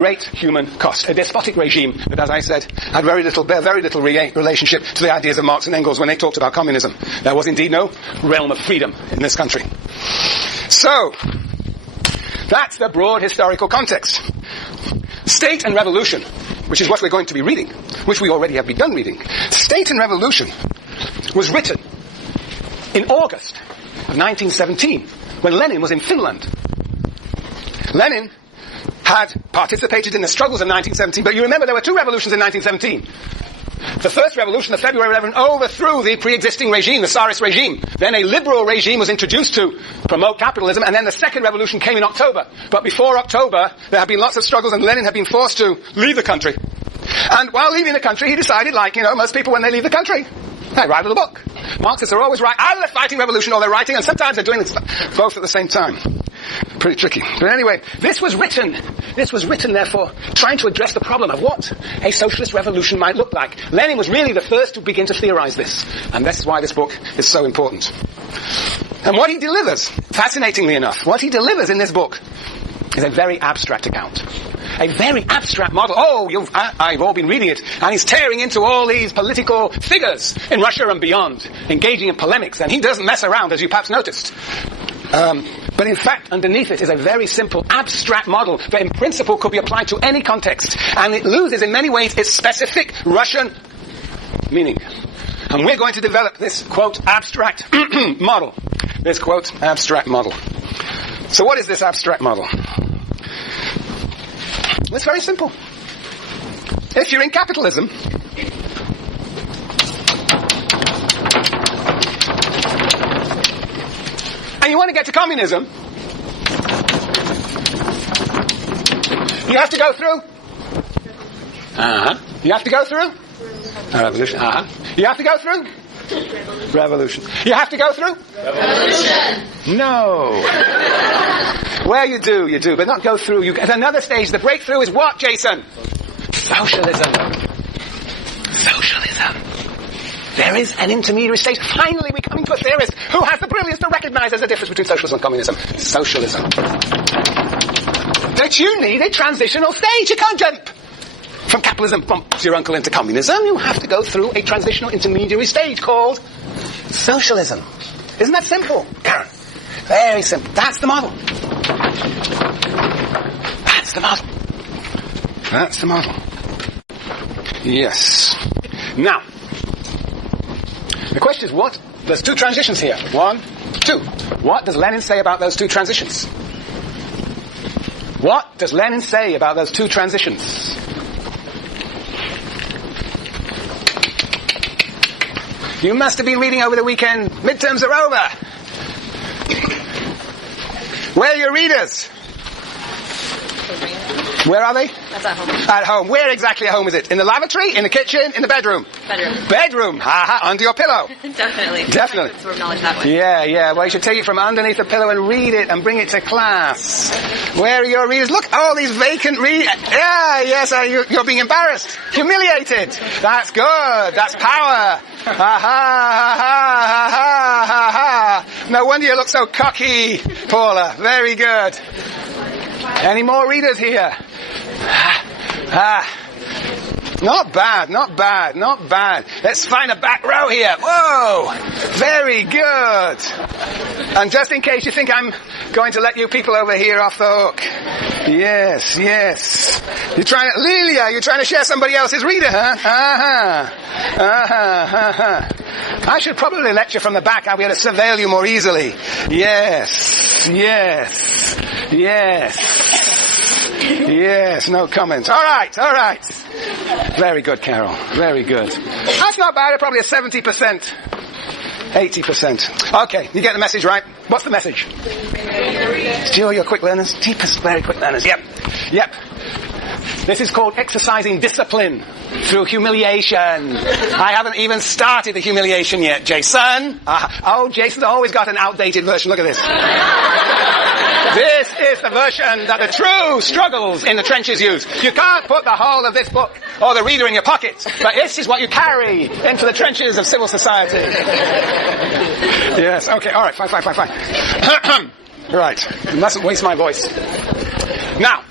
great human cost. A despotic regime that, as I said, had very little relationship to the ideas of Marx and Engels when they talked about communism. There was indeed no realm of freedom in this country. So, that's the broad historical context. State and Revolution, which is what we're going to be reading, which we already have begun reading. State and Revolution was written in August of 1917, when Lenin was in Finland. Lenin had participated in the struggles of 1917, but you remember there were two revolutions in 1917. The first revolution, the February Revolution, overthrew the pre-existing regime, the Tsarist regime. Then a liberal regime was introduced to promote capitalism, and then the second revolution came in October. But before October, there had been lots of struggles, and Lenin had been forced to leave the country. And while leaving the country, he decided, like, most people when they leave the country, they write a little book. Marxists are always either they're fighting revolution or they're writing, and sometimes they're doing both at the same time. Pretty tricky. But anyway, this was written, therefore, trying to address the problem of what a socialist revolution might look like. Lenin was really the first to begin to theorize this. And that's why this book is so important. And what he delivers, fascinatingly enough, what he delivers in this book is a very abstract account. A very abstract model. I've all been reading it. And he's tearing into all these political figures in Russia and beyond, engaging in polemics. And he doesn't mess around, as you perhaps noticed. But in fact, underneath it is a very simple, abstract model that in principle could be applied to any context. And it loses in many ways its specific Russian meaning. And we're going to develop this, quote, abstract model. This, quote, abstract model. So what is this abstract model? It's very simple. If you're in capitalism, and you want to get to communism, you have to go through. You have to go through. Revolution. You have to go through. Revolution. You have to go through. Revolution. No. Well, you do, but not go through. At another stage, the breakthrough is what, Jason? Socialism. Socialism. There is an intermediary stage. Finally, we come to a theorist who has the brilliance to recognize there's a difference between socialism and communism. Socialism. That you need a transitional stage. You can't jump from capitalism, bumps your uncle into communism. You have to go through a transitional intermediary stage called socialism. Isn't that simple, Karen? Very simple. That's the model. That's the model. That's the model. Yes. Now, the question is what? There's two transitions here. 1, 2. What does Lenin say about those two transitions? What does Lenin say about those two transitions? You must have been reading over the weekend. Midterms are over. Where are your readers? Where are they? That's at home. At home. Where exactly at home is it? In the lavatory? In the kitchen? In the bedroom? Bedroom. Bedroom. Under your pillow. Definitely. Definitely. Absorb knowledge that way. Yeah. Well, you should take it from underneath the pillow and read it and bring it to class. Where are your readers? Look, all these vacant readers. Yeah, yes, you're being embarrassed. Humiliated. That's good. That's power. No wonder you look so cocky, Paula. Very good. Any more readers here? Not bad. Let's find a back row here. Whoa! Very good. And just in case you think I'm going to let you people over here off the hook. Yes. You're trying to share somebody else's reader, huh? I should probably lecture from the back. I'll be able to surveil you more easily. Yes, no comment. All right. Very good, Carol. Very good. That's not bad. Probably a 70%. 80%. Okay, you get the message, right? What's the message? You're quick learners. Deepest, very quick learners. Yep. This is called exercising discipline through humiliation. I haven't even started the humiliation yet, Jason. Jason's always got an outdated version. Look at this. This is the version that the true struggles in the trenches use. You can't put the whole of this book or the reader in your pocket, but this is what you carry into the trenches of civil society. Yes, okay, all right, fine. Right, you mustn't waste my voice. Now,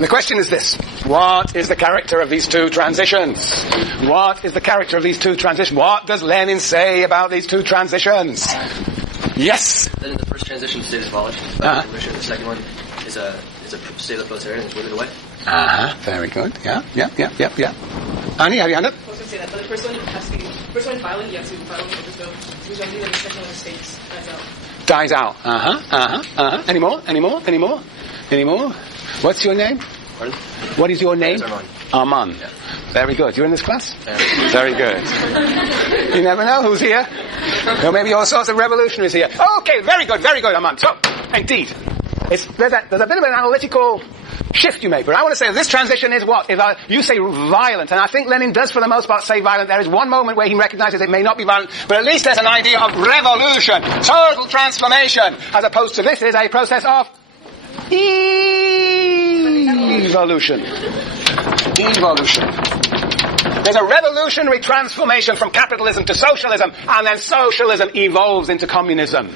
The question is this. What is the character of these two transitions? What is the character of these two transitions? What does Lenin say about these two transitions? Yes? Then the first transition, state is abolished. The second one is a state of the proletariat and is withered away. Very good. Yeah. Annie, have you hand up? I was going to say that, but the first one has to be, first one violent, you have to violently overthrow. So we don't do that, the second one states, dies out. Dies out. Any more? What's your name? Pardon? What is your name? Armand. Yeah. Very good. You're in this class? Very good. You never know who's here. There may be all sorts of revolutionaries here. Okay, very good, Armand. So, indeed, there's a bit of an analytical shift you make, but I want to say this transition is what? You say violent, and I think Lenin does for the most part say violent. There is one moment where he recognizes it may not be violent, but at least there's an idea of revolution, total transformation, as opposed to this is a process of evolution. There's a revolutionary transformation from capitalism to socialism, and then socialism evolves into communism.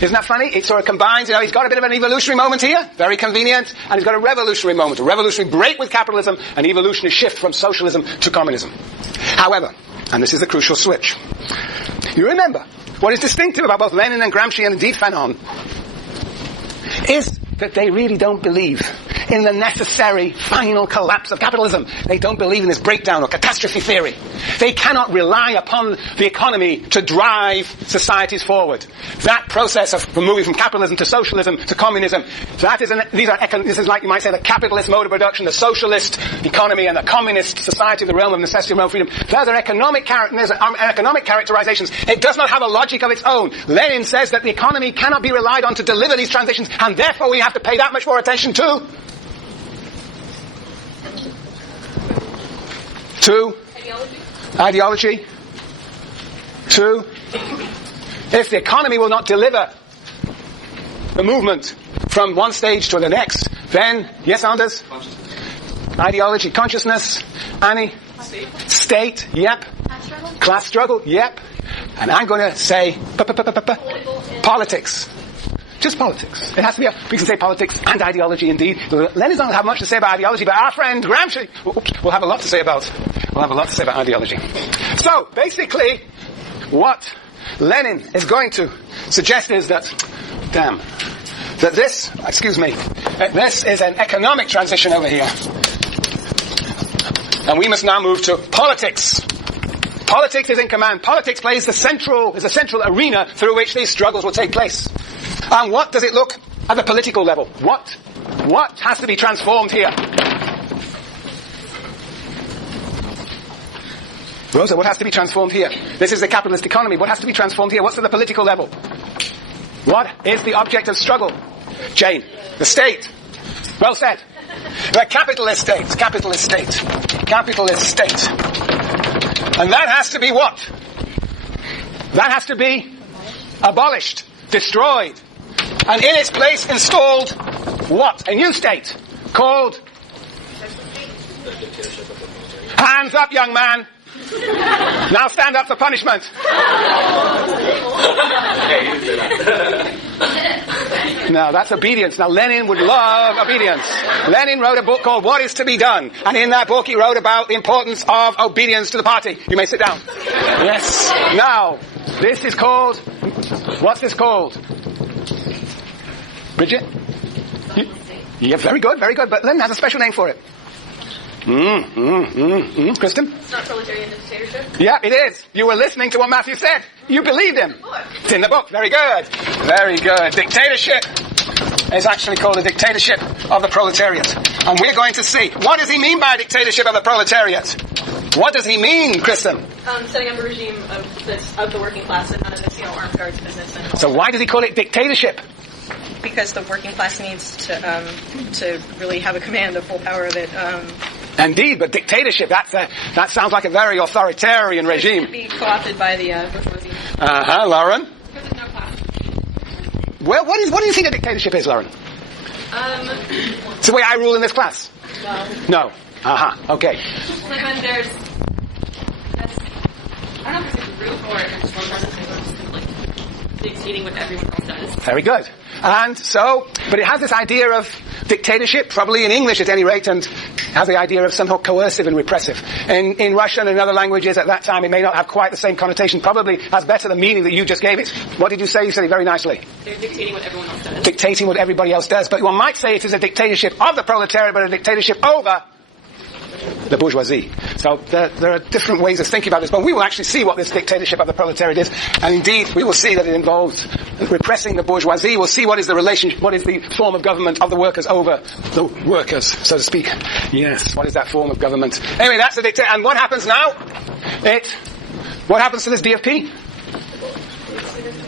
Isn't that funny? It sort of combines, he's got a bit of an evolutionary moment here, very convenient, and he's got a revolutionary moment, a revolutionary break with capitalism, an evolutionary shift from socialism to communism. However, and this is the crucial switch, you remember, what is distinctive about both Lenin and Gramsci and indeed Fanon is that they really don't believe in the necessary final collapse of capitalism. They don't believe in this breakdown or catastrophe theory. They cannot rely upon the economy to drive societies forward. That process of moving from capitalism to socialism to communism, this is like you might say the capitalist mode of production, the socialist economy and the communist society, the realm of necessity and realm of freedom. Those are economic characterizations. It does not have a logic of its own. Lenin says that the economy cannot be relied on to deliver these transitions, and therefore we have to pay that much more attention to ideology. If the economy will not deliver the movement from one stage to the next, then, yes, Anders? Ideology, consciousness. Annie? State, yep. Class struggle, yep. And I'm going to say politics. Just politics. It has to be we can say politics and ideology indeed. Lenin doesn't have much to say about ideology, but our friend Gramsci will have a lot to say about ideology. So, basically, what Lenin is going to suggest is that this is an economic transition over here. And we must now move to politics. Politics is in command. Politics is the central arena through which these struggles will take place. And what does it look at the political level? What has to be transformed here? Rosa, what has to be transformed here? This is the capitalist economy. What has to be transformed here? What's at the political level? What is the object of struggle? Jane, the state. Well said. The capitalist state. And that has to be what? That has to be abolished, destroyed, and in its place installed what? A new state called... Hands up, young man. Now stand up for punishment. No, that's obedience. Now Lenin would love obedience. Lenin wrote a book called What Is to Be Done, and in that book he wrote about the importance of obedience to the party. You may sit down. Yes. Now, this is called... What's this called? Bridget? Yeah, very good. But Lenin has a special name for it. Kristen? It's not proletarian dictatorship? Yeah, it is. You were listening to what Matthew said. You believed him. It's in the book. Very good. Dictatorship is actually called a dictatorship of the proletariat. And we're going to see. What does he mean by a dictatorship of the proletariat? What does he mean, Kristen? Setting up a regime of the working class and none of this, armed guards business. So why does he call it dictatorship? Because the working class needs to really have a command of full power of it. Indeed, but dictatorship, that sounds like a very authoritarian regime. It should be co-opted by the bourgeoisie. Lauren? Because there's no class. Well, what do you think a dictatorship is, Lauren? It's the way I rule in this class. No. Okay. Like when there's... I don't know if it's a group or just one person who's like dictating what everyone else does. Very good. And so, but it has this idea of dictatorship, probably in English at any rate, and has the idea of somehow coercive and repressive. In Russian and other languages at that time, it may not have quite the same connotation, probably has better the meaning that you just gave it. What did you say? You said it very nicely. They're dictating what everyone else does. Dictating what everybody else does. But one might say it is a dictatorship of the proletariat, but a dictatorship over the bourgeoisie. So there are different ways of thinking about this, but we will actually see what this dictatorship of the proletariat is, and indeed we will see that it involves repressing the bourgeoisie. We'll see what is the relationship, what is the form of government of the workers over the workers, so to speak. Yes, what is that form of government? Anyway, that's the dictator. And what happens now? What happens to this DFP?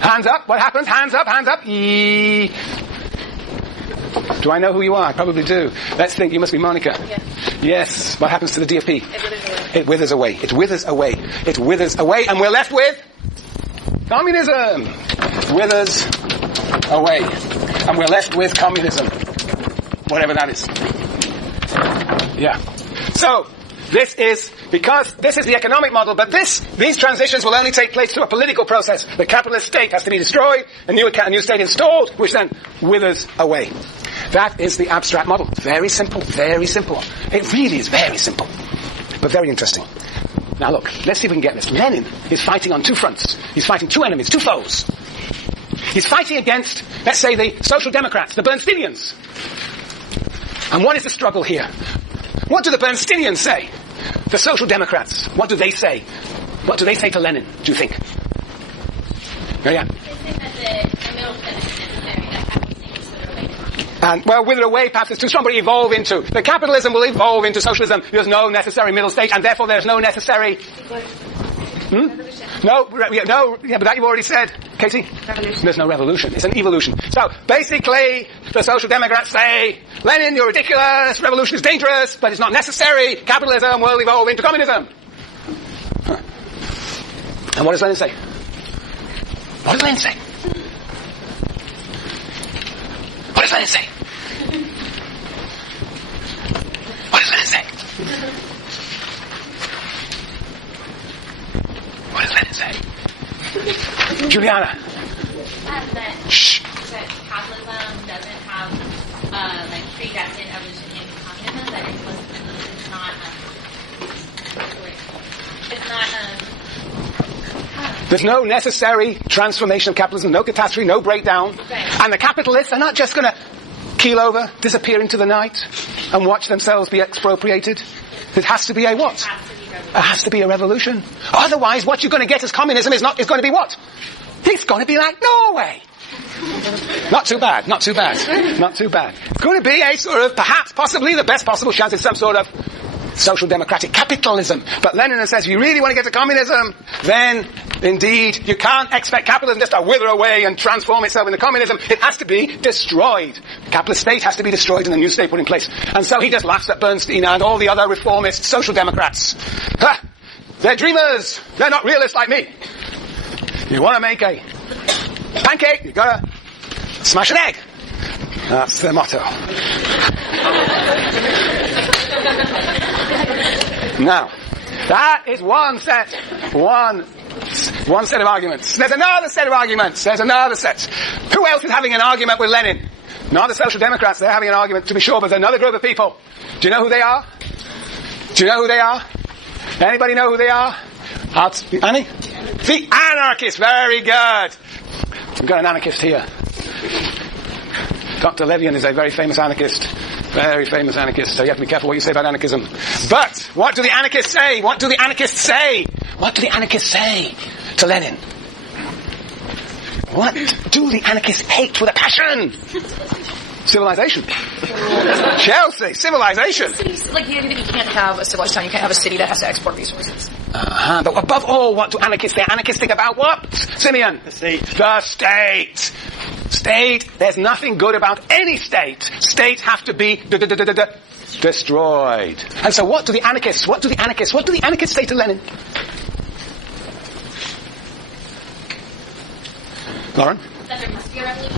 Hands up. What happens? Hands up, hands up. Do I know who you are? I probably do. Let's think. You must be Monica. Yes. Yes. What happens to the DFP? It withers away. It withers away. It withers away. It withers away. And we're left with communism. Withers away. And we're left with communism. Whatever that is. Yeah. So, this is, because this is the economic model, but these transitions will only take place through a political process. The capitalist state has to be destroyed, a new state installed, which then withers away. That is the abstract model. Very simple, very simple. It really is very simple, but very interesting. Now look, let's see if we can get this. Lenin is fighting on two fronts. He's fighting two enemies, two foes. He's fighting against, let's say, the Social Democrats, the Bernsteinians. And what is the struggle here? What do the Bernsteinians say? The Social Democrats, what do they say? What do they say to Lenin, do you think? Marianne? They say that the middle path is necessary, that capitalism is wither away. And, well, wither away perhaps is too strong, but evolve into. The capitalism will evolve into socialism. There's no necessary middle stage, and therefore there's no necessary... No, but that you've already said. Katie? Revolution. There's no revolution. It's an evolution. So, basically, the Social Democrats say, Lenin, you're ridiculous, revolution is dangerous, but it's not necessary, capitalism will evolve into communism. Huh. And what does Lenin say? What does Lenin say? What does Lenin say? What does Lenin say? What does Lenin say? Juliana. Shh. That capitalism doesn't have predestined evolution into communism. That it's not. There's no necessary transformation of capitalism, no catastrophe, no breakdown. Right. And the capitalists are not just going to keel over, disappear into the night, and watch themselves be expropriated. It has to be a what? It has to be a revolution. Otherwise, what you're going to get as communism is going to be what? It's going to be like Norway. Not too bad, not too bad, not too bad. It's going to be a sort of, perhaps, possibly, the best possible chance is some sort of social democratic capitalism. But Lenin says, if you really want to get to communism, then, indeed, you can't expect capitalism just to wither away and transform itself into communism. It has to be destroyed. The capitalist state has to be destroyed and a new state put in place. And so he just laughs at Bernstein and all the other reformist social democrats. Ha! They're dreamers. They're not realists like me. You want to make a pancake, you got to smash an egg. That's their motto. Now, that is one set of arguments. There's another set of arguments. There's another set. Who else is having an argument with Lenin? Not the Social Democrats. They're having an argument, to be sure, but there's another group of people. Do you know who they are? Do you know who they are? Anybody know who they are? Annie? The anarchists. Very good. We've got an anarchist here. Dr. Levian is a very famous anarchist. Very famous anarchist. So you have to be careful what you say about anarchism. But, what do the anarchists say? What do the anarchists say? What do the anarchists say to Lenin? What do the anarchists hate with a passion? Civilization. Chelsea, civilization. Like the idea that you can't have a civilized town, you can't have a city that has to export resources. But above all, what do anarchists think? Anarchists think about what? Simeon? The state. The state. State, there's nothing good about any state. States have to be destroyed. And so what do the anarchists say to Lenin? That Lauren? there must be a revolution.